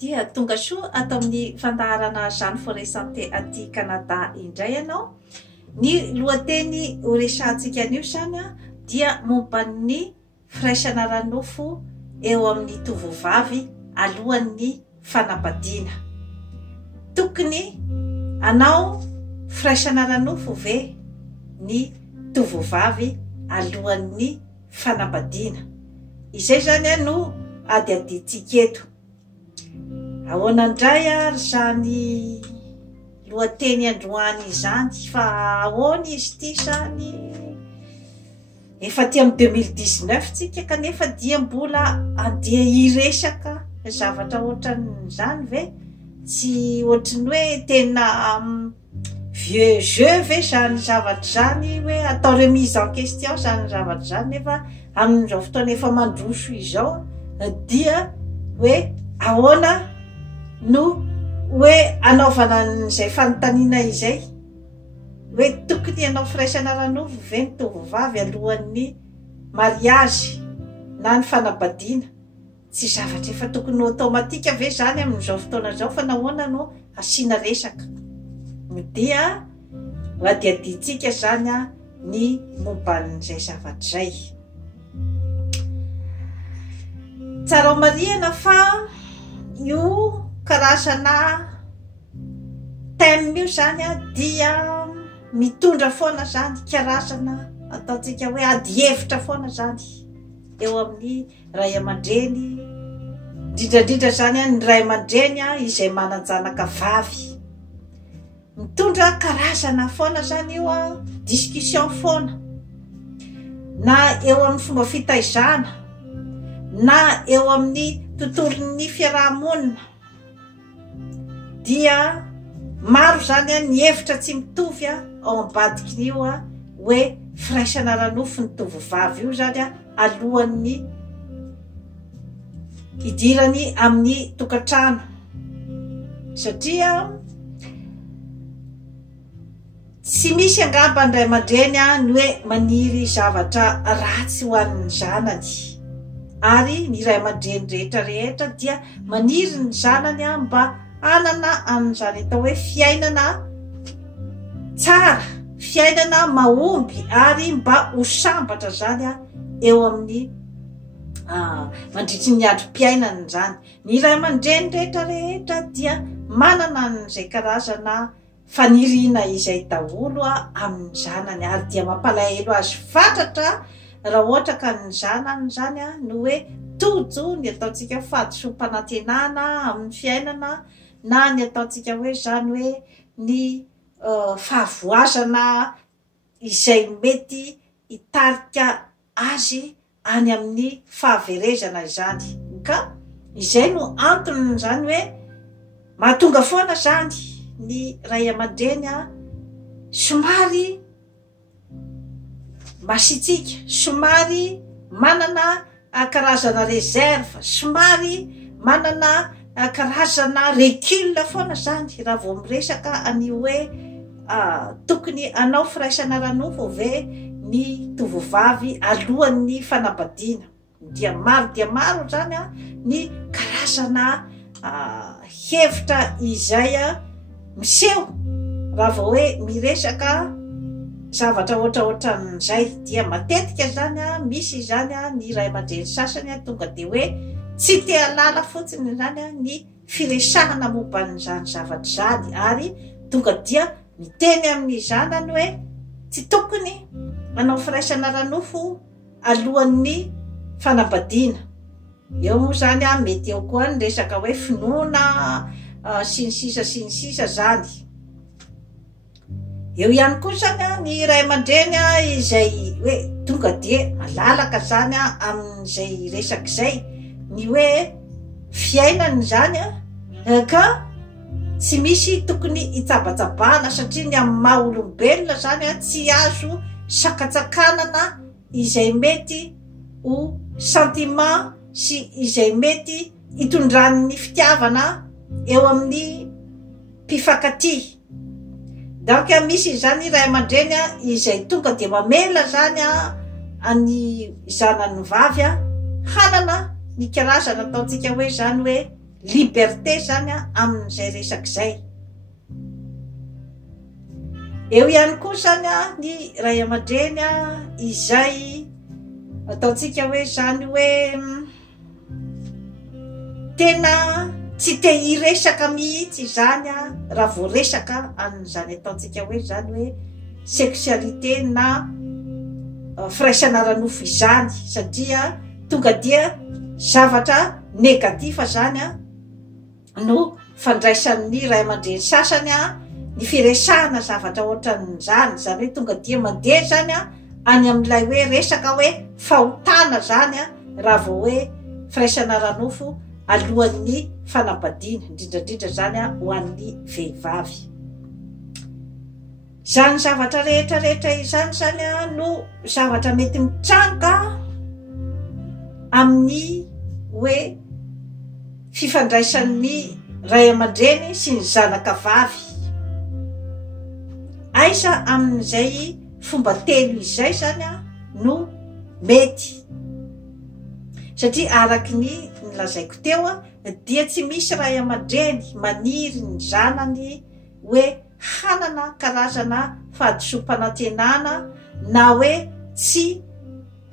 dia tonga soa ato amin'ny fandaharana Jeanne Forêt Santé aty Canada indray ianao. Ny lohateny ho resahantsika anio zany dia momban'ny firaisana ranofo eo amin'ny tovovavy alohan'ny fanambadiana. Tokony anao firaisana ranofo ve ny tovovavy alohan'ny fanambadiana? Izay zany no adiadintsika eto. Ahoana indray ary zany lohateny androany izany fa ahoana izy ity zany efa ty amin'ny 2019 tsika kanefa dia mbola andeha hiresaka zavatra ohatran'izany ve? Tsy ohatrany hoe tena vieux jeu ve zany zavatra zany hoe atao remise en question zany zavatra zany nefa amin'izao fotoana efa mandroso izao dia hoe ahoana no hoe anaovana an'izay fanontaniana izay hoe tokony anao firaisana ranofo ve ny tovovavy alohan'ny mariage na ny fanambadiana? Tsy zavatra efa tokony automatika ve zany amin'izao fotoana zao fa nahoana no asiana resaka? Dia adiadintsika zany ny momban'izay zavatra zay. Tsara marihana fa io karazana thème io zany dia mitondra foana zany karazana ataontsika hoe ady hevitra foana zany eo amin'ny ray aman-dreny, indrindrandrindra zany ny ray aman-dreny izay manan-janaka vavy. Mitondra karazana foana zany io discussion foana na eo amin'ny fomba fitaizana na eo amin'ny tontolon'ny fiarahamonina. Dia maro zany ny hevitra tsy mitovy ao ambadikin'io hoe firaisana ranofo ny tovovavy io zany alohan'ny idirany amin'ny tokantrano. Satria tsy misy angamba ny ray aman-dreny ny hoe maniry zavatra ratsy ho an'ny zanany, ary ny ray aman-dreny rehetra rehetra dia maniry ny zanany mba anana an'izany atao hoe fiainana tsara, fiainana mahomby, ary mba ho sambatra zany eo amin'ny mandritry ny androm-piainana zany. Ny ray aman-dreny rehetra rehetra dia manana an'izay karazana faniriana izay daholo amin'ny zanany, ary dia mampalahelo azy fatratra raha ohatra ka ny zanany zany no hoe tojo ny ataontsika fahadisom-panantenana amin'ny fiainana, na ny ataontsika hoe zany hoe ny fahavoazana izay mety hitarika azy any amin'ny fahaverezana izany. Ka izay no antony zany hoe mahatonga foana zany ny ray aman-dreny somary masitsika, somary manana karazana réserve, somary manana karazana recul foana zany raha vao miresaka anio hoe tokony anao firaisana ranofo ve ny tovovavy alohan'ny fanambadiana. Dia maro zany ny karazana hevitra izay miseho raha vao hoe miresaka zavatra ohatraohatran'izay. Dia matetika zany misy zany ny ray aman-dreny sasany tonga de hoe tsy te halala fotsiny zany ny firesahana momban'izany zavatra zany, ary tonga dia miteny amin'ny zanany hoe tsy tokony manao firaisana ranofo alohan'ny fanambadiana. Eo moa zany mety eo koa ny resaka hoe finoana sy ny sisa zany. Eo ihany koa zany ny ray aman-dreny izay hoe tonga de malalaka zany amin'izay resaka izay, ny hoe fiainany zany ka tsy misy tokony hitsabatsabana, satria ny amin'ny maha olombelona zany tsy azo sakatsakanana izay mety ho sentiment sy izay mety hitondran'ny fitiavana eo amin'ny mpifankatia. Donc misy zany ray aman-dreny izay tonga de mamela zany any zanany vavy hanana ny karazana ataontsika hoe zany hoe liberté zany amin'izay resak'izay. Eo ihany koa zany ny ray aman-dreny izay ataontsika hoe zany hoe tena tsy te hiresaka mihitsy zany raha vao resaka amin'izany ataontsika hoe zany hoe sexualité na firaisana ara-nofo izany, satria tonga dia zavatra negativa zany no fandraisan'ny ray aman-dreny sasany ny firesahana zavatra ohatran'izany, zany hoe tonga dia mandeha zany any amin'ilay hoe resaka hoe fahotana zany raha vao hoe firaisana ara-nofo alohan'ny fanambadiana, indrindrandrindra zany ho an'ny vehivavy. Zany zavatra rehetrarehetra izany zany no zavatra mety mitranga amin'ny hoe fifandraisan'ny ray aman-dreny sy ny zanaka vavy. Aiza amin'izay fomba telo izay zany no mety, satria araky ny nilazaiko teo dia tsy misy ray aman-dreny maniry ny zanany hoe hanana karazana fahadisom-panantenana na hoe tsy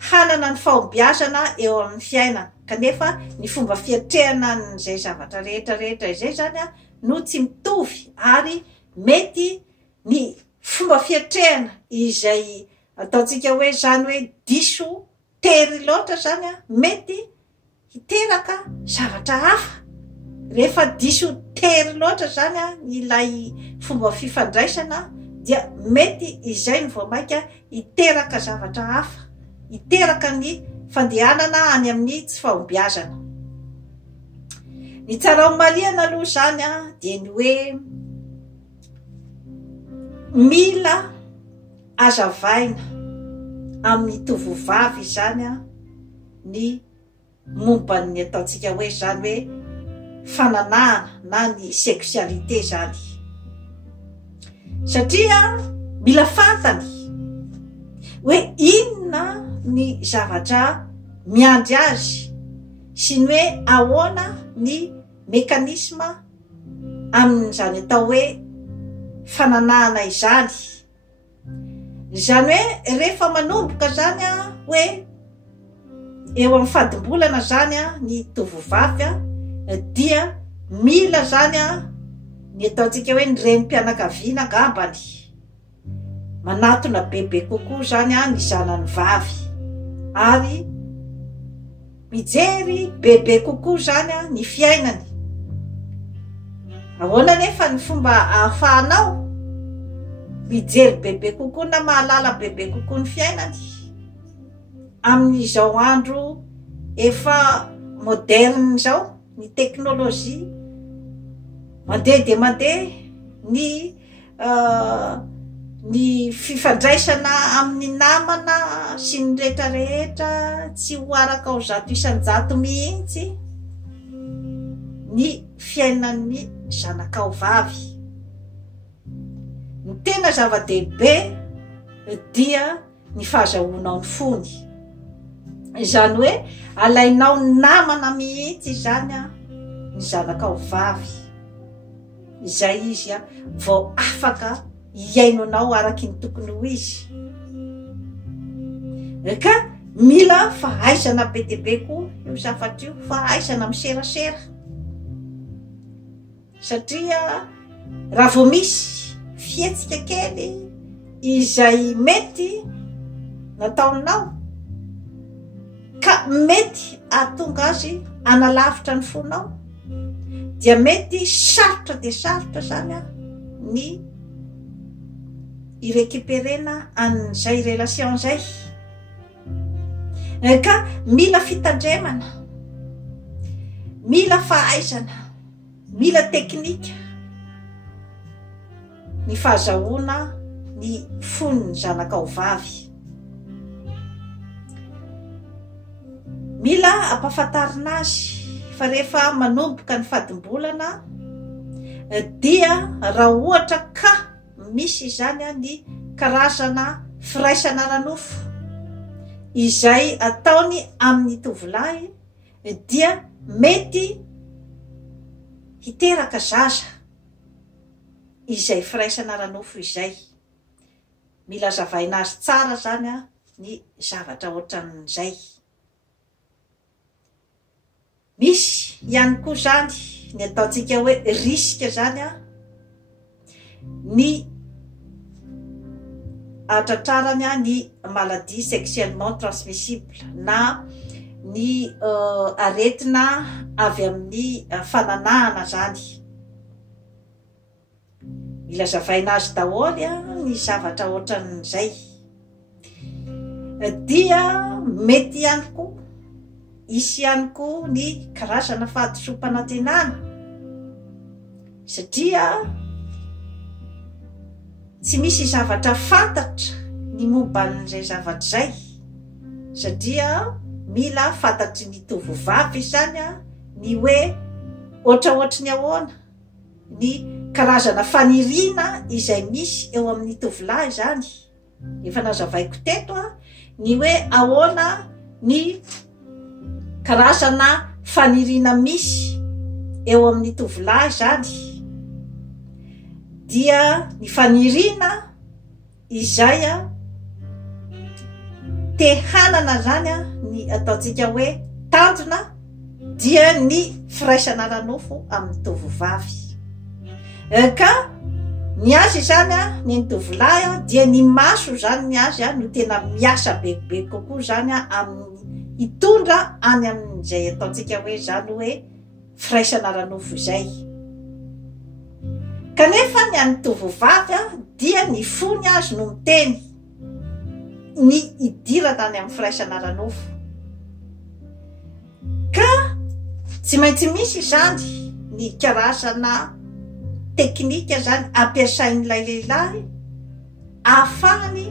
hanana ny fahombiazana eo amin'ny fiainana, kanefa ny fomba fiatrehana n'izay zavatra rehetrarehetra izay zany no tsy mitovy, ary mety ny fomba fiatrehana izay ataontsika hoe zany hoe diso tery loatra zany mety hiteraka zavatra hafa. Rehefa diso tery loatra zany ilay fomba fifandraisana dia mety izay ny voamaika hiteraka zavatra hafa, hiteraka ny fandehanana any amin'ny tsy fahombiazana. Ny tsara homaliana aloha zany dia ny hoe mila azavaina amin'ny tovovavy zany ny momban'ny ataontsika hoe zany hoe fananana na ny sexualité zany, satria mila fantany hoe inona ny zavatra miandry azy sy ny hoe ahoana ny mekanisma amin'izany atao hoe fananana izany. Zany hoe rehefa manomboka zany hoe eo amin'ny fadimbolana zany ny tovovavy dia mila zany ny ataontsika hoe ny renim-pianakaviana angambany manatona bebe kokoa zany ny zanany vavy, ary mijery bebe kokoa zany ny fiainany. Ahoana nefa ny fomba ahafahanao mijery bebe kokoa na mahalala bebe kokoa ny fiainany amin'izao andro efa moderne zao, ny teknôlôjia mandeha dia mandeha, ny fifandraisana amin'ny namana sy ny rehetrarehetra tsy ho araka ao zato isan-jato mihitsy ny fiainan'ny zanakao vavy. Ny tena zava-dehibe dia ny fahazahoanao ny fony, izany hoe alainao namana mihitsy zany ny zanakao vavy, izay izy vao afaka hiainonao araky ny tokony ho izy. Ka mila fahaizana be dia be koa io zavatra io, fahaizana miserasera, satria raha vao misy fietsika kely izay mety nataonao ka mety ahatonga azy analavitra ny fonao, dia mety sarotra dia sarotra zany ny irekiperena an'izay relation zay. Ka mila fitandremana, mila fahaizana, mila teknika ny fahazahoana ny fon'ny zanakao vavy. Mila ampahafantarina azy fa rehefa manomboka ny fadimbolana dia raha ohatra ka misy zany ny karazana firaisana ara-nofo izay ataony amin'ny tovolahy, dia mety hiteraka zaza izay firaisana ranofo izay. Mila zavaina azy tsara zany ny zavatra ohatran'izay. Misy ihany koa zany ny ataontsika hoe risque zany ny atratrarany ny maladie sexuellement transmissible na ny aretina avy amin'ny fananahana zany. Mila zavaina azy daholy ny zavatra ohatran'izay. Dia mety ihany koa isy ihany koa ny karazana fahadisom-panantenana satria tsy misy zavatra fantatra ny momban'izay zavatra zay, satria mila fantatry ny tovovavy zany ny hoe ohatraohatry ny ahoana ny karazana faniriana izay misy eo amin'ny tovolahy zany. Efa nazavaiko teto ny hoe ahoana ny karazana faniriana misy eo amin'ny tovolahy zany. Dia ny faniriana izay te hanana zany ny ataontsika hoe tanjona dia ny firaisana ranofo amin'ny tovovavy. Ka ny azy zany ny tovolahy dia ny maso zany ny azy no tena miasa bebe kokoa zany amin'ny hitondra any amin'izay ataontsika hoe zany hoe firaisana ranofo izay. Kanefa ny an'ny tovovavy dia ny fony azy no miteny ny idirana any amin'ny firaisana ranofo. Ka tsy maintsy misy zany ny karazana teknika zany ampiasain'ilay lehilahy ahafahany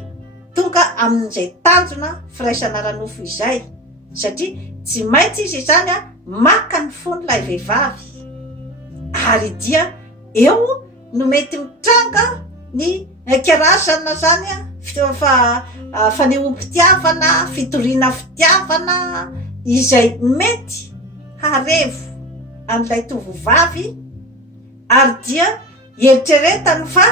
tonga amin'izay tanjona firaisana ranofo izay, satria tsy maintsy izy zany maka ny fon'ilay vehivavy ary dia eo no mety mitranga ny karazana zany fanehoam-pitiavana, fitoriana fitiavana izay mety harevo amin'ilay tovovavy, ary dia eritreretany fa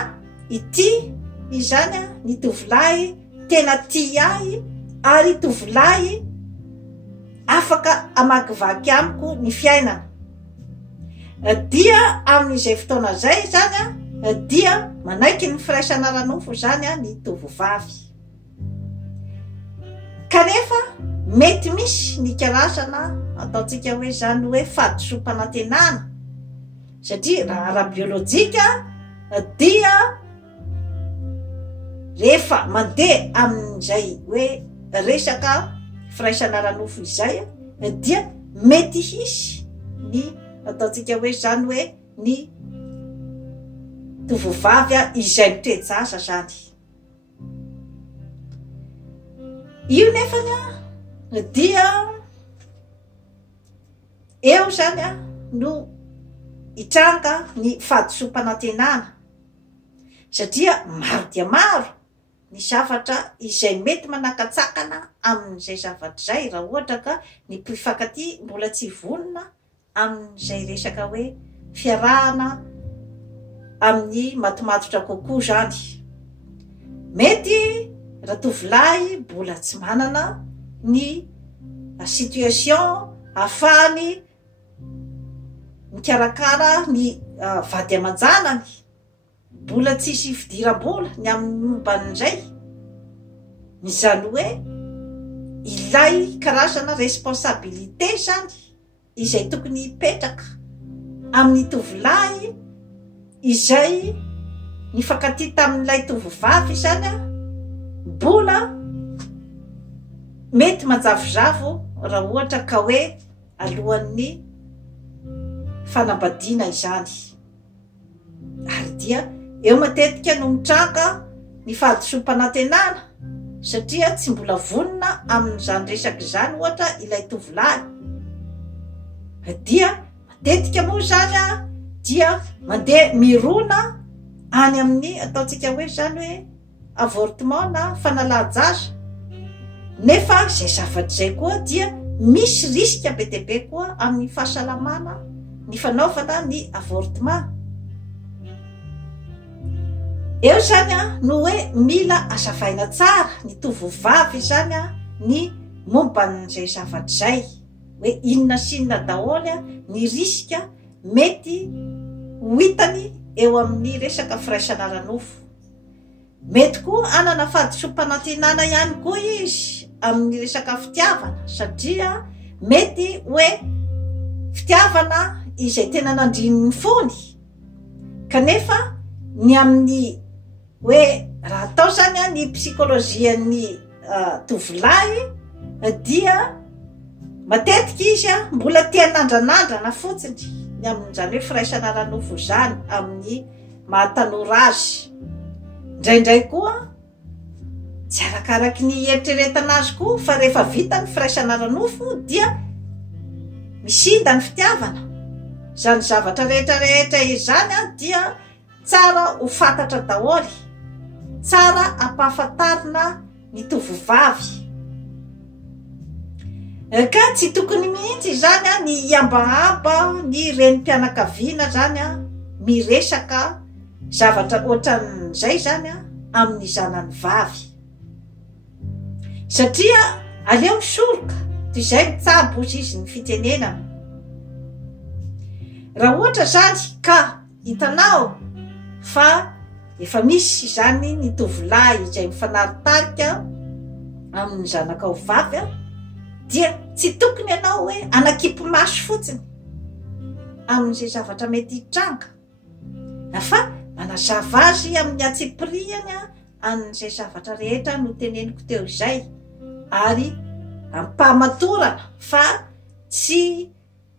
ity izany ny tovolahy tena tia ahy ary tovolahy afaka amakivaky amiko ny fiainana. Dia amin'izay fotoana zay zany dia manaiky ny firaisana ranofo zany ny tovovavy. Kanefa mety misy ny karazana ataontsika hoe zany hoe fahadisom-panantenana, satria raha ara-biolojika dia rehefa mandeha amin'izay hoe resaka firaisana ranofo izay dia mety hisy ny ataontsika hoe zany hoe ny tovovavy izay mitrejaza zany. Io nefany dia eo zany no hitranga ny fahadisom-panantenana, satria maro dia maro ny zavatra izay mety manakatsakana amin'izay zavatra zay raha ohatra ka ny mpifankatia mbola tsy vonona amin'izay resaka hoe fiarahana amin'ny matomatotra kokoa zany. Mety raha tovolahy mbola tsy manana ny situation ahafahany mikarakara ny vady aman-janany, mbola tsisy fidiram-bola ny amin'ny momban'izay, izany hoe ilay karazana responsabilité zany izay tokony hipetraka amin'ny tovolahy izay nifankatia tamin'ilay tovovavy zany mbola mety manjavozavo raha ohatra ka hoe alohan'ny fanambadiana izany. Ary dia eo matetika no mitranga ny fahadisom-panantenana, satria tsy mbola vonona amin'izany resaka izany ohatra ilay tovolahy. Dia matetika moa zany dia mandeha mirona any amin'ny ataontsika hoe zany hoe avortement na fanalahan-jaza. Nefa izay zavatra izay koa dia misy risque be dia be koa amin'ny fahasalamana ny fanaovana ny avortement. Eo zany no hoe mila azavaina tsara ny tovovavy zany ny momban'izay zavatra zay, hoe inona sinona daholy ny riska mety ho hitany eo amin'ny resaka firaisana ara-nofo. Mety koa anana fahadisom-panantenana ihany koa izy amin'ny resaka fitiavana, satria mety hoe fitiavana izay tena nandrininy fony, kanefa ny amin'ny hoe raha atao zany ny psikolozian'ny tovolahy dia matetika izy mbola tia nandranandrana fotsiny ny amin'izany hoe firaisana ara-nofo zany amin'ny mahatanora azy. Indraindray koa tsy arakaraky ny eritreretana azy koa, fa rehefa vita ny firaisana ara-nofo dia misinda ny fitiavana. Zany zavatra rehetrarehetra izany dia tsara ho fantatra daholy, tsara ampahafantarina ny tovovavy. Ka tsy tokony mihitsy zany ny iambahamba ny renim-pianakaviana zany miresaka zavatra ohatran'izay zany amin'ny zanany vavy, satria aleo misoroka toy izay mitsabo izy ny fitenenana. Raha ohatra zany ka hitanao fa efa misy zany ny tovolahy izay mifanaritarika amin'ny zanaka ho vavy dia tsy tokony ianao hoe anakipy maso fotsiny amin'izay zavatra mety hitranga, fa manazava azy amin'ny atsipiriany amin'izay zavatra rehetra no teneniko teo izay, ary ampahamatorana fa tsy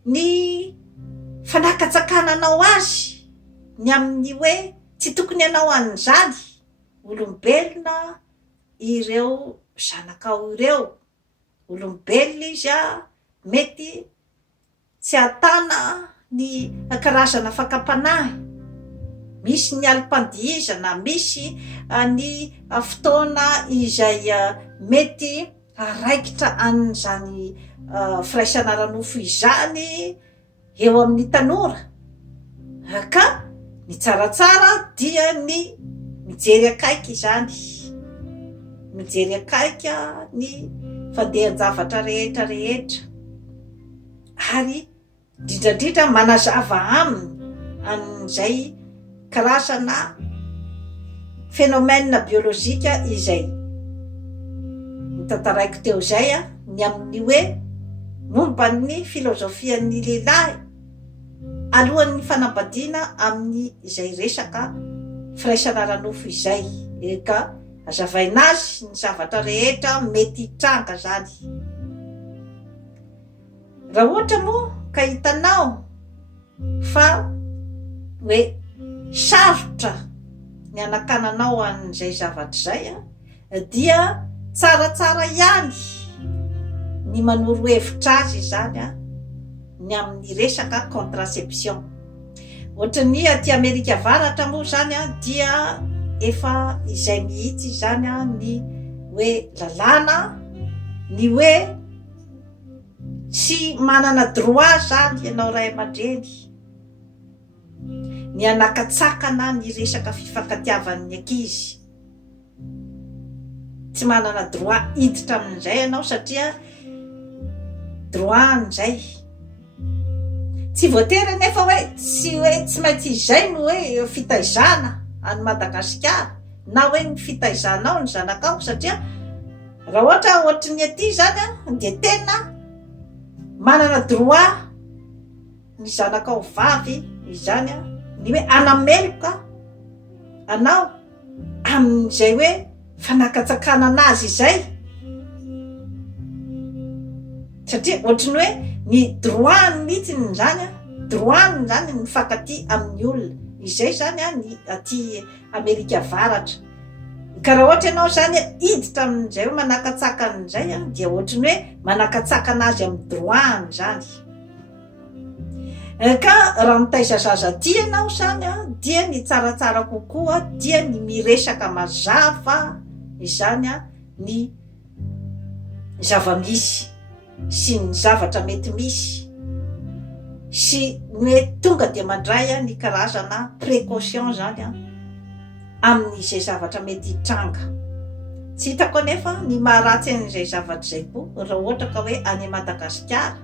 ny fanakatsakananao azy ny amin'ny hoe tsy tokony ianao an'izany. Olombelona ireo zanakao ireo, olombelona izy mety tsy hatana ny karazana fakapanahy, misy ny alim-pandihizana, misy ny fotoana izay mety araikitra an'izany firaisana ara-nofo izany eo amin'ny tanora. Ka ny tsaratsara dia ny mijery akaiky izany, mijery akaiky ny fandehan-javatra rehetra rehetra, ary indrindrandrindra manazava aminy an'izay karazana phénomène biolojika izay nitantaraiko teo izay ny amin'ny hoe momba ny filozofian'ny lehilahy alohan'ny fanambadiana amin'ny izay resaka firaisana ara-nofo izay. Ka azavaina azy ny zavatra rehetra mety hitranga zany. Raha ohatra moa ka hitanao fa hoe sarotra ny anakananao an'izay zavatra zay dia tsaratsara ihany ny manoro hevitra azy zany ny amin'ny resaka contraception. Ohatrany aty Amerika Avaratra moa zany dia efa izay mihitsy zany ny hoe lalàna ny hoe tsy manana droit zany ianao ray aman-dreny ny anakatsakana ny resaka fifankatiavan'ny ankizy. Tsy manana droit hiditra amin'izay ianao, satria droit an'izay tsy voatery nefa hoe tsy maintsy izay no hoe fitaizana any Madagasikara na hoe ny fitaizanao ny zanakao, satria raha ohatra ny aty zany dia tena manana droit ny zanakao vavy izany ny hoe anameloka anao amin'izay hoe fanakatsakana anazy izay, satria ohatrany hoe ny droit mihitsy zany droit zany ny mifankaty amin'ny olona izay zany ny aty Amerika Avaratra. Ka raha ohatra ianao zany hiditra amin'izay hoe manakatsaka an'izay dia ohatrany hoe manakatsaka anazy amin'ny droit zany. Ka raha mitaiza zaza ty ianao zany dia ny tsaratsara kokoa dia ny miresaka mazava izany ny zava-misy sy ny zavatra mety misy, sy hoe tonga dia mandray ny karazana précaution zany amin'izay zavatra mety hitranga. Tsy hitako anefa ny maharatsy an'izay zavatra zay koa raha ohatra ka hoe any Madagasikara,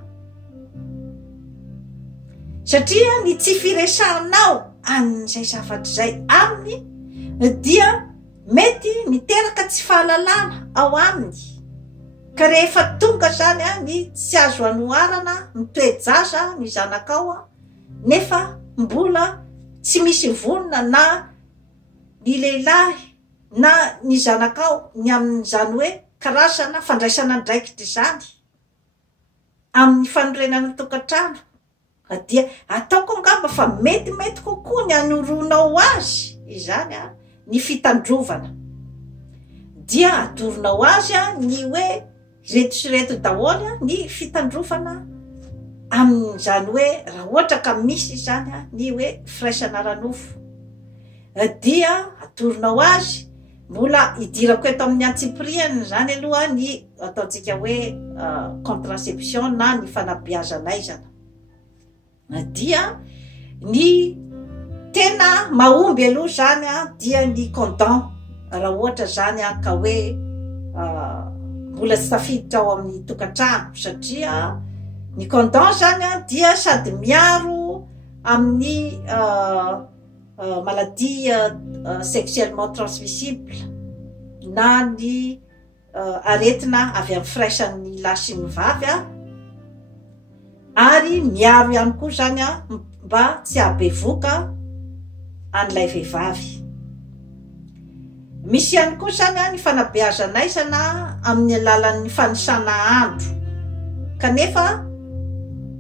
satria ny tsy firesahanao an'izay zavatra zay aminy dia mety miteraka tsy fahalalana ao aminy, ka rehefa tonga zany ny tsy azo anoharana mitoejaza ny zanakao nefa mbola tsy misy vonona na ny lehilahy na ny zanakao ny amin'izany hoe karazana fandraisana andraikitra zany amin'ny fanorenana tokantrano, dia ataoko angamba fa metimety kokoa ny anoronao azy izany ny fitandrovana, dia atoronao azy ny hoe reto sy reto daholo ny fitandrovana amin'izany hoe raha ohatra ka misy zany ny hoe firaisana ranofo, dia atoronao azy mbola idirako eto amin'ny antsipriany zany aloha ny ataontsika hoe contraception na ny fanabeazanaizana, dia ny tena mahomby aloha zany dia ny condom raha ohatra zany ka hoe mbola tsy tafiditra ao amin'ny tokantrano, satria ny condom zany dia sady miaro amin'ny maladie sexuellement transmissible na ny aretina avy amin'ny firaisan'ny lahy sy ny vavy ary miaro ihany koa zany mba tsy hahabevoka an'ilay vehivavy. Misy ihany koa zany ny fanabeazanaizana amin'ny alalan'ny fanisana andro, kanefa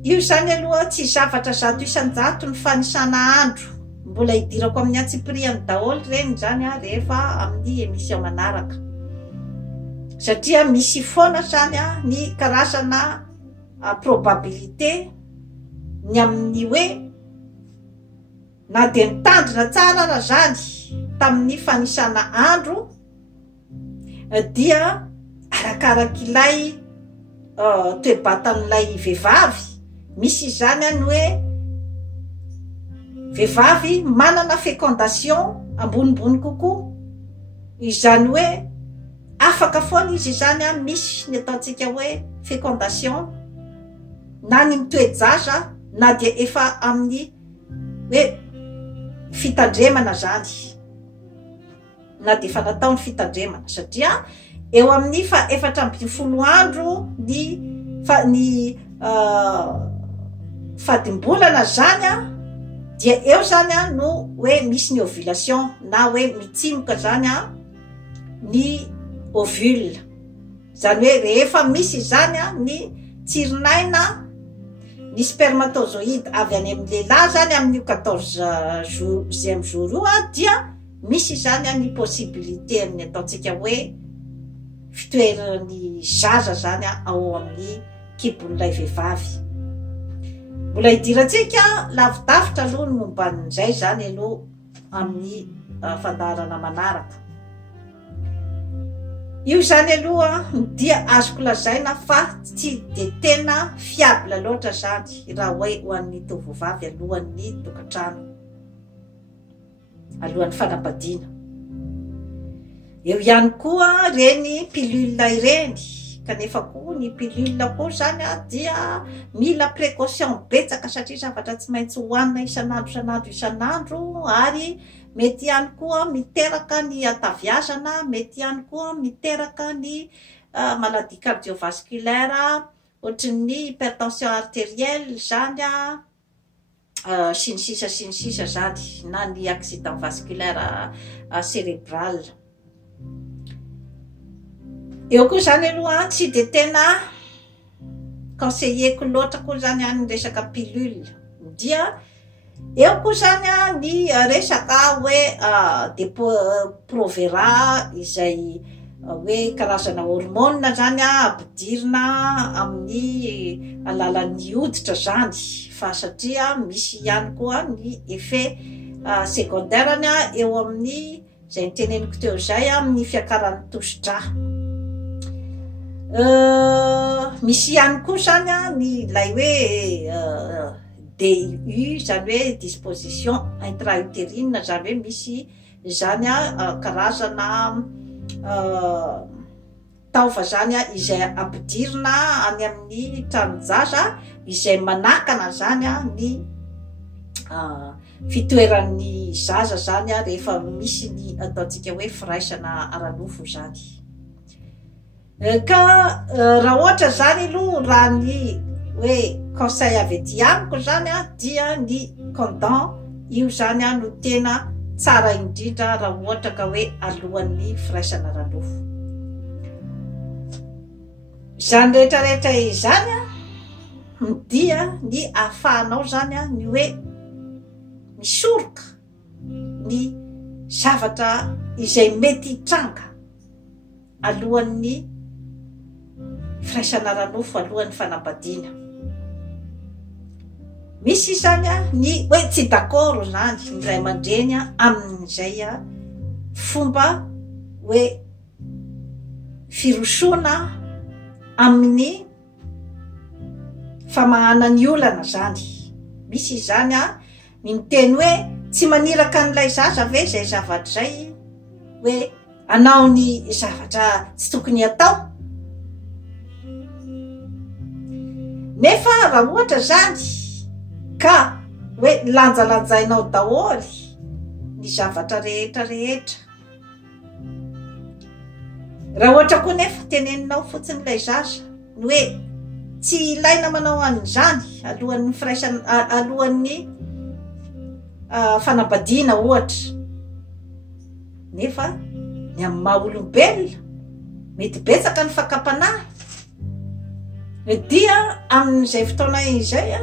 io zany aloha tsy zavatra 100% ny fanisana andro, mbola idirako amin'ny antsipriany daholo reny zany rehefa amin'ny émission manaraka, satria misy foana zany ny karazana probabilité ny amin'ny hoe na dia nitandrina tsara raha zany tamin'ny fanisana andro, dia arakarak'ilay toe-batan'ilay vehivavy, misy zany ny hoe vehivavy manana fécondation ambonimbony kokoa, izany hoe afaka foana izy zany misy ny ataontsika hoe fécondation na ny mitoejaza na dia efa amin'ny hoe fitandremana zany, na dia efa natao ny fitandremana, satria eo amin'ny fa 4 andro ny fadimbolana zany dia eo zany no hoe misy ny ovulation na hoe mitsimoka zany ny ovule, zany hoe rehefa misy zany ny tsirinaina ny spermatozoïde avy any amin'ny lehilahy zany amin'ny 14e jour io dia misy zany ny possibilité ny ataontsika hoe fitoeran'ny zaza zany ao amin'ny kibon'ilay vehivavy. Mbola hidirantsika lavidavitra aloha ny momban'izay zany aloha amin'ny fandaharana manaraka. Io zany aloha dia azoko lazaina fa tsy de tena fiable loatra zany raha hoe ho an'ny tovovavy alohan'ny tokantrano, alohan'ny fanambadiana. Eo ihany koa reny pilule ireny, kanefa koa ny pilule koa zany dia mila précaution betsaka satria zavatra tsy maintsy hohanina isanandro ary mety ihany koa miteraka ny ataviazana, mety ihany koa miteraka ny maladie cardiovasculaire ohatry ny hypertension artérielle zany sy ny sisa zany, na ny accident vasculaire cérébral. Eo koa zany aloha tsy de tena conseilleko loatra koa zany ny resaka pilule, dia eo koa zany ny resaka hoe Depo-Provera izay hoe karazana hormone zany ampidirina amin'ny alalan'ny hoditra zany, fa satria misy ihany koa ny effet secondaire eo amin'ny zay niteneniko teo zay amin'ny fiakaran'ny tosidra. Misy ihany koa zany ny lay hoe DU zany hoe disposition intra-utérine zany hoe misy zany karazana taova zany izay ampidirina any amin'ny tranonjaza izay manakana zany ny fitoeran'ny zaza zany rehefa misy ny ataontsika hoe firaisana ara-nofo zany. Ka raha ohatra zany aloha raha ny hoe conseil avy ety amiko zany dia ny condom io zany no tena tsara indrindra raha ohatra ka hoe alohan'ny firaisana ara-nofo. Zany rehetrarehetra izany dia ny ahafahanao zany ny hoe misoroka ny zavatra izay mety hitranga alohan'ny firaisana ara-nofo, alohan'ny fanambadiana. Misy zany ny hoe tsy d'accord zany ny ray aman-dreny amin'izay fomba hoe firosoana amin'ny famahana ny olana zany. Misy zany ny miteny hoe tsy maniraka n'ilay zaza ve zay zavatra zay hoe anao ny zavatra tsy tokony atao. Nefa raha ohatra zany ka hoe lanjalanjainao daholy ny zavatra rehetra rehetra, raha ohatra koa nefa teneninao fotsiny ilay zaza ny hoe tsy ilaina manao an'izany alohan'ny firaisana alohan'ny fanambadiana ohatra, nefa ny amin'ny maha olombelona mety betsaka ny fakapanahy dia amin'izay fotoana izay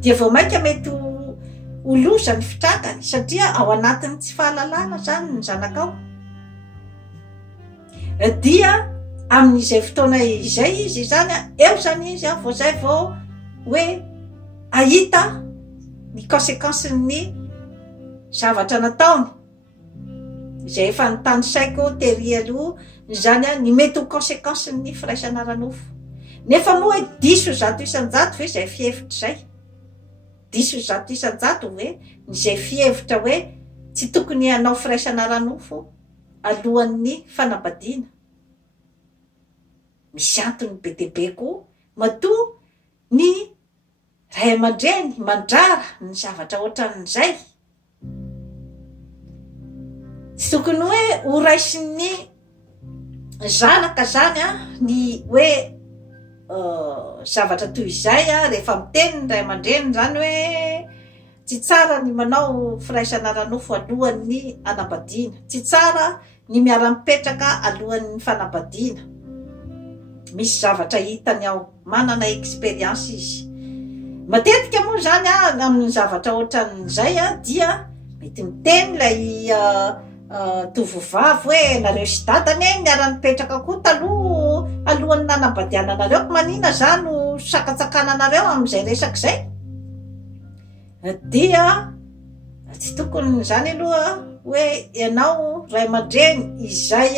dia vao mainka mety ho loza ny fitrakany satria ao anatin'ny tsy fahalalana zany ny zanakao. Dia amin'izay fotoana izay izy zany eo zany izy vao zay vao hoe ahita ny conséquence ny zavatra nataony izay efa nitany saiko tery aloha zany ny mety ho conséquence ny firaisana ara-nofo. Nefa moa hoe diso zato isan-jato ve zay fihevitra zay, diso zato isan-jato hoe izay fihevitra hoe tsy tokony hanao firaisana ara-nofo alohan'ny fanambadiana. Misy antony be dia be koa matoa ny ray aman-dreny mandrara ny zavatra ohatran'izay. Tsy tokony hoe ho raisin'ny zanaka zany ny hoe zavatra toy izay rehefa miteny ny ray aman-dreny zany hoe tsy tsara ny manao firaisana ara-nofo alohan'ny hanambadiana, tsy tsara ny miara-mipetraka alohan'ny fanambadiana. Misy zavatra hitany ao, manana expérience izy. Matetika moa zany amin'ny zavatra ohatran'izay dia mety miteny ilay tovovavy hoe nareo sy dadany miara-mipetraka koa taloha alohan'ny nanambadiana anareo, manina zany no sakatsakana anareo amin'izay resaka izay. Dia tsy tokony zany aloha hoe ianao ray aman-dreny izay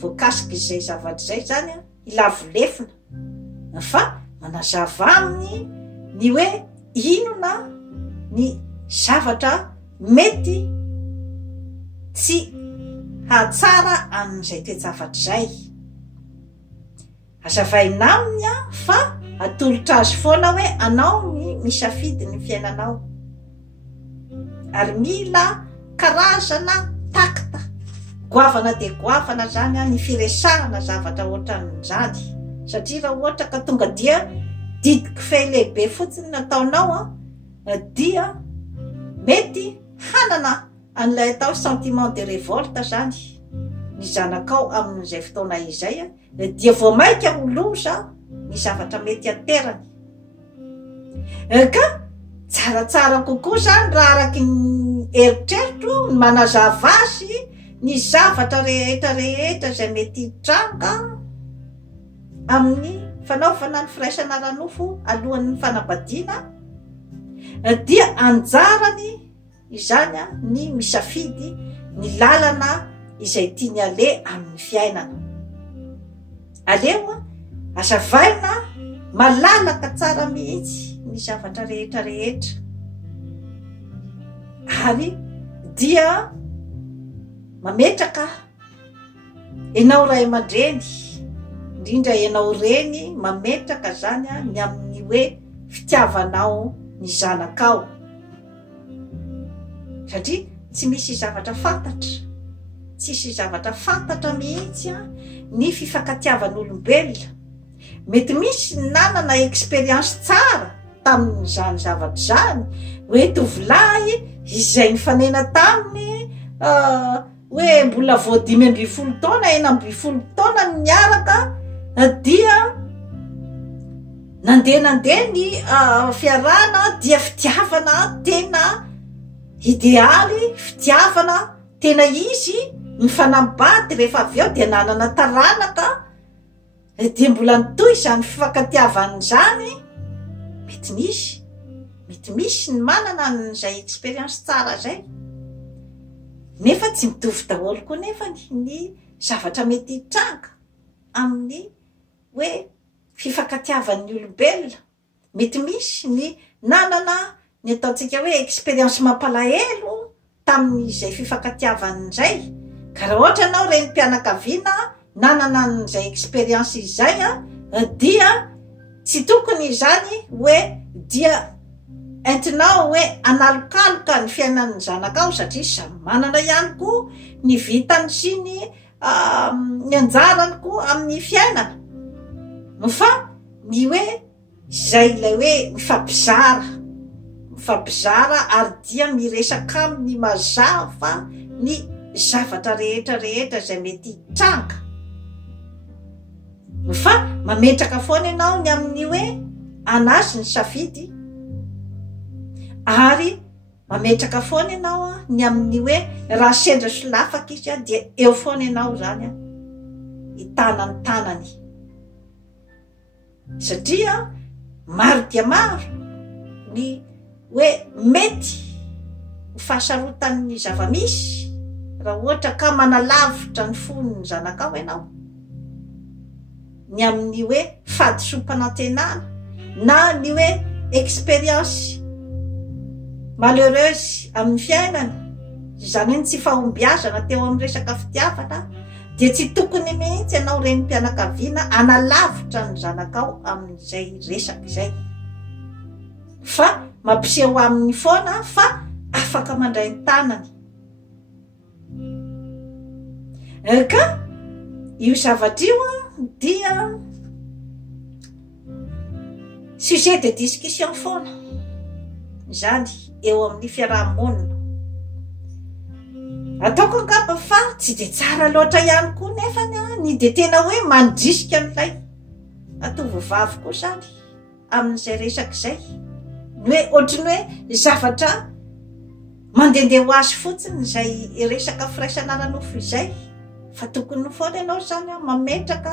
voakasika izay zavatra izay zany ilavolefina fa manazava aminy ny hoe inona ny zavatra mety tsy hatsara amin'izay toe-javatra zay. Azavaina aminy fa atolotra azy foana hoe anao ny misafidy ny fiainanao ary mila karazana takta goavana dia goavana zany ny firesahana zavatra ohatran'izany, satria raha ohatra ka tonga dia didiky fe lehibe fotsiny nataonao dia mety hanana an'ilay atao sentiment de révolte zany ny zanakao amin'izay fotoana izay dia vao mainka ho loza ny zavatra mety aterany. Ka tsaratsara kokoa zany raha araky ny eritreritro manazava azy ny zavatra rehetra rehetra izay mety hitranga amin'ny fanaovana ny firaisana ara-nofo alohan'ny fanambadiana, dia anjarany izany ny misafidy ny lalana izay tiany ale amin'ny fiainana. Aleo azavaina malalaka tsara mihitsy ny zavatra rehetra rehetra ary dia mametraka ianao ray aman-dreny indrindra ianao reny mametraka zany ny amin'ny hoe fitiavanao ny zanakao satria tsy misy zavatra fantatra tsisy zavatra fantatra mihitsy ny fifankatiavan'olombelona mety misy nanana expérience tsara tamin'izany zavatra zany hoe tovolahy izay nifanena taminy hoe mbola vao 5 taona 6 taona miaraka dia nandeha ny fiarana dia fitiavana tena idealy fitiavana tena izy mifanambady rehefa avy eo dia nanana taranaka dia mbola nitoy izany fifankatiavany zany mety misy ny manana n'izay expérience tsara zay nefa tsy mitovy daholo koa nefa ny zavatra mety hitranga amin'ny hoe fifankatiavan'ny olombelona mety misy ny nanana ny ataontsika hoe expérience mampalahelo tamin'izay fifankatiavany zay ka raha ohatra anao reny mpianakaviana nanana n'izay expérience izay dia tsy tokony izany hoe dia entinao hoe analokaloka ny fiainan'ny zanakao satria samy manana ihany koa ny vitany sy ny anjarany koa amin'ny fiainana fa ny hoe zay ilay hoe mifampizara ary dia miresaka amin'ny mazava ny zavatra rehetra zay mety hitranga fa mametraka foana ianao ny amin'ny hoe anazy ny safidy ary mametraka foana ianao ny amin'ny hoe raha sendra solafaka izy dia eo foana ianao zany hitana ny tanany satria maro dia maro ny hoe mety fahasarotan'ny zavamisy raha ohatra ka manalavitra ny foniny zanakao ianao ny amin'ny hoe fadisompanantenana na ny hoe expérience malheureuse amin'ny fiainana zany hoe tsy fahombiazana teo amin'ny resaka fitiavana dia tsy tokony mihitsy ianao reny mpianakaviana analavitra ny zanakao amin'izay resaka izay fa mampiseho amin'ny foana fa afaka mandray ny tanany ka io zavatra io dia sujet de discussion foana zany eo amin'ny fiarahamonina ataoko angamba fa tsy de tsara loatra ihany koa nefa ny de tena hoe mandrisika n'ilay atovovavy koa zany amin'izay resaka izay ny hoe ohatrany hoe zavatra mandehandeha ho azy fotsiny izay resaka firaisanana nofo izay fa tokony foana ianao zany mametraka